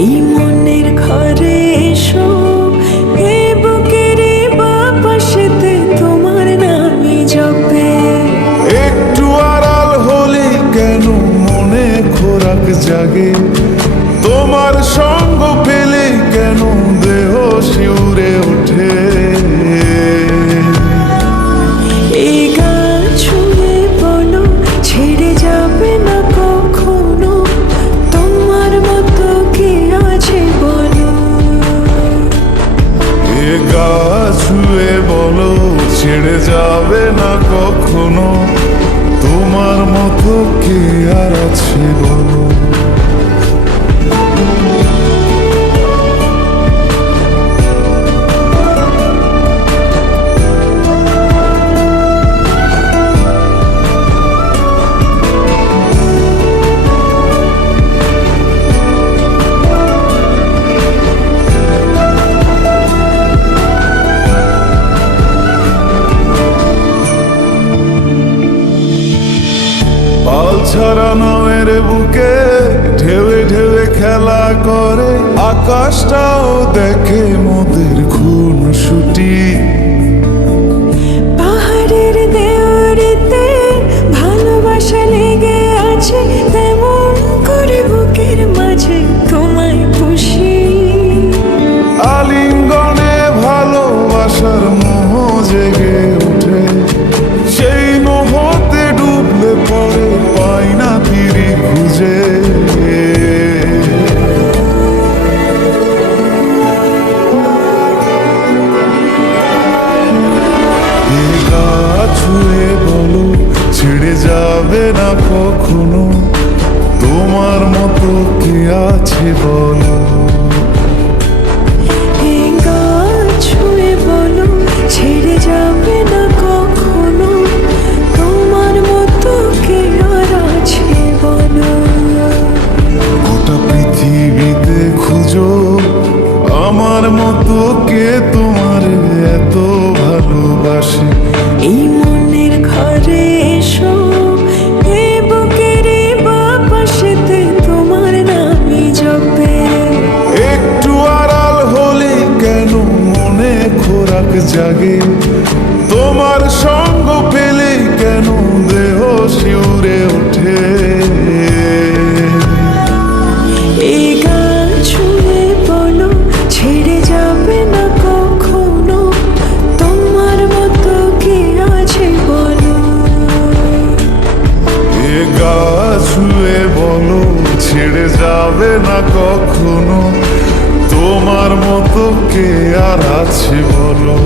এই মনের ঘরে এসো, এ বুকের বাপাশেতে তোমার নামই জপে। একটু আড়াল হলে কেন মনে খোরাক জাগে, তোমার সঙ্গ পেলে কেন দেহ শিউরে ওঠে। এই গা ছুঁয়ে বলো, ছেড়ে যাবে না কখনো, তোমার মতো কে আছে বলো। এ গা ছুঁয়ে বলো, ছেড়ে যাবে না কখনো, তোমার মতো কে আর আছে বলো। পাল ছাড়া নামের বুকে ঢেউে ঢেউে খেলা করে, আকাশটাও দেখে মোদের খুনসুটি। পাহাড়ের দেওয়ারিতে ভালোবাসা লেগে আছে, তেমন করে বুকের মাঝে তোমায় পুষি। আলিঙ্গনে ভালোবাসার মোহ জেগে ওঠে, সেই মোহতে ডুবলে পরে পাই না তীরে খুঁজে। এ গা ছুঁয়ে বলো, ছেড়ে যাবে না কখনো, তোমার মতো কে আছে বলো। এই গা ছুঁয়ে বলো, ছেড়ে যাবে না কখনো, তোমার মতো কে আর আছে বলো। গোটা পৃথিবীতে খুঁজো, আমার মতো কে তোমার এত ভালোবাসে। এই মনের ঘরে এসো, এ বুকের বাপাশেতে তোমার নামই জপে। একটু আড়াল হলে কেন মনে খোরাক জাগে, তোমার সঙ্গ পেলে কেন দেহ শিউরে ওঠে। এই গা ছুঁয়ে বলো, ছেড়ে যাবে না কখনো, তোমার মতো কে আছে বলো। এ গা ছুঁয়ে বলো, ছেড়ে যাবে না কখনো, তোমার মতো কে আর আছে বলো।